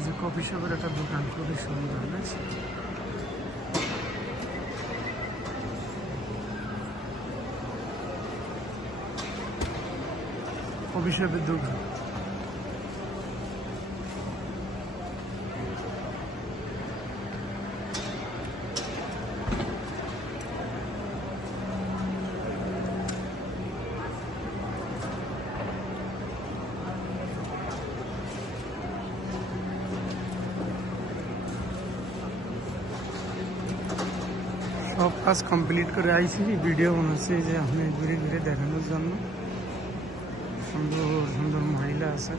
এই যে কফি শপের একটা দোকান, খুবই সুন্দর লাগছে। কফি শপের দোকান। সব কাজ কমপ্লিট করে আইছি, ভিডিও বানাচ্ছি যে আমি ঘুরে ঘুরে দেখানোর জন্য। সুন্দর সুন্দর মহিলা আছে।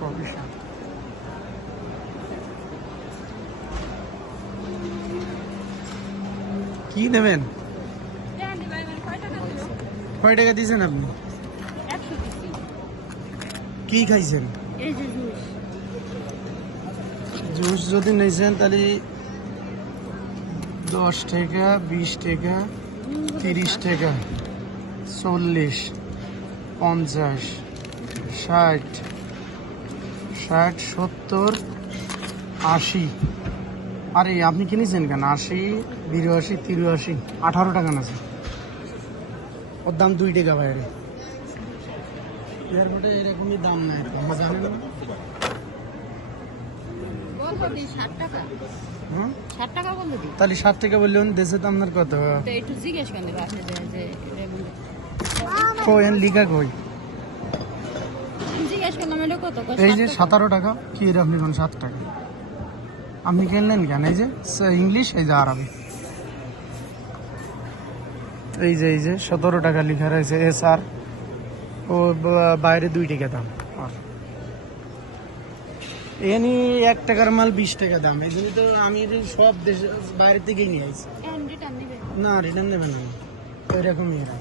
Coffee shop. কি নেবেন? কয় টাকা দিয়েছেন আপনি? কি খাইছেন? জুস যদি নিয়েছেন তাহলে 10 টাকা, 20 টাকা, 30 টাকা, 40, 50, 60, 70, 80। আরে আপনি কিনেছেন কেন? 80, 82, 83, 18 টাকা আছে। ওর দাম 2 টাকা বাইরে। এয়ারপোর্টে এরকমই দাম নাই, জানেন না? তাহলে 60 টাকা বললেন, দেশে তো আপনার কত? কই লিখা কই? এই যে 17 টাকা। কি আপনি কোন 7 টাকা আপনি কিনলেন কেন? এই যে ইংলিশ, এই যে আরবি। এই যে 17 টাকা লেখা রয়েছে SR। ও বাইরে 2 টাকা দাম। এনি 1 টাকার মাল 20 টাকা দাম। এই জন্য তো আমি সব দেশ বাইরে থেকেই নিয়ে আসছি। না, রিটার্ন দেবে না, ওইরকমই এরা।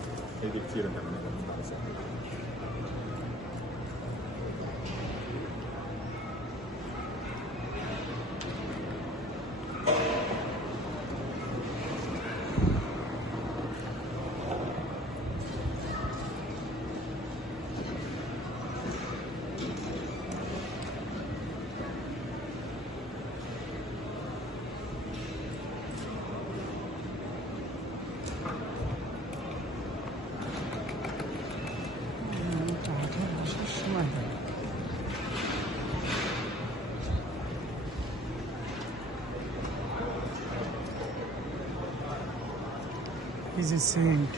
এই যে সেন্ট,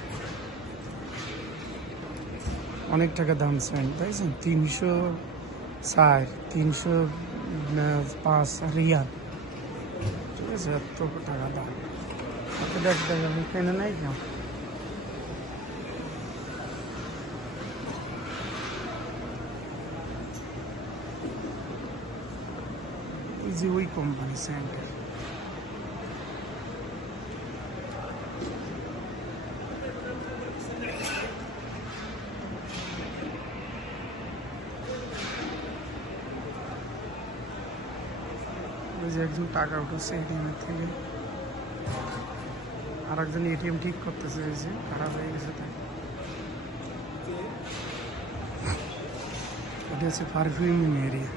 অনেক টাকা দাম সেন্ট, তাইছেন 304, 305 রিয়াল। ঠিক আছে, এত টাকা দাম। এত টাকা আমি কেনে নাই কেন? এই যে ওই কোম্পানি সেন্টের। যে একজন টাকা উঠেছে এটিএম থেকে, আর একজন এটিএম ঠিক করতেছে, এই যে খারাপ হয়ে গেছে তাই। এটা হচ্ছে পারফিউমিং এরিয়া।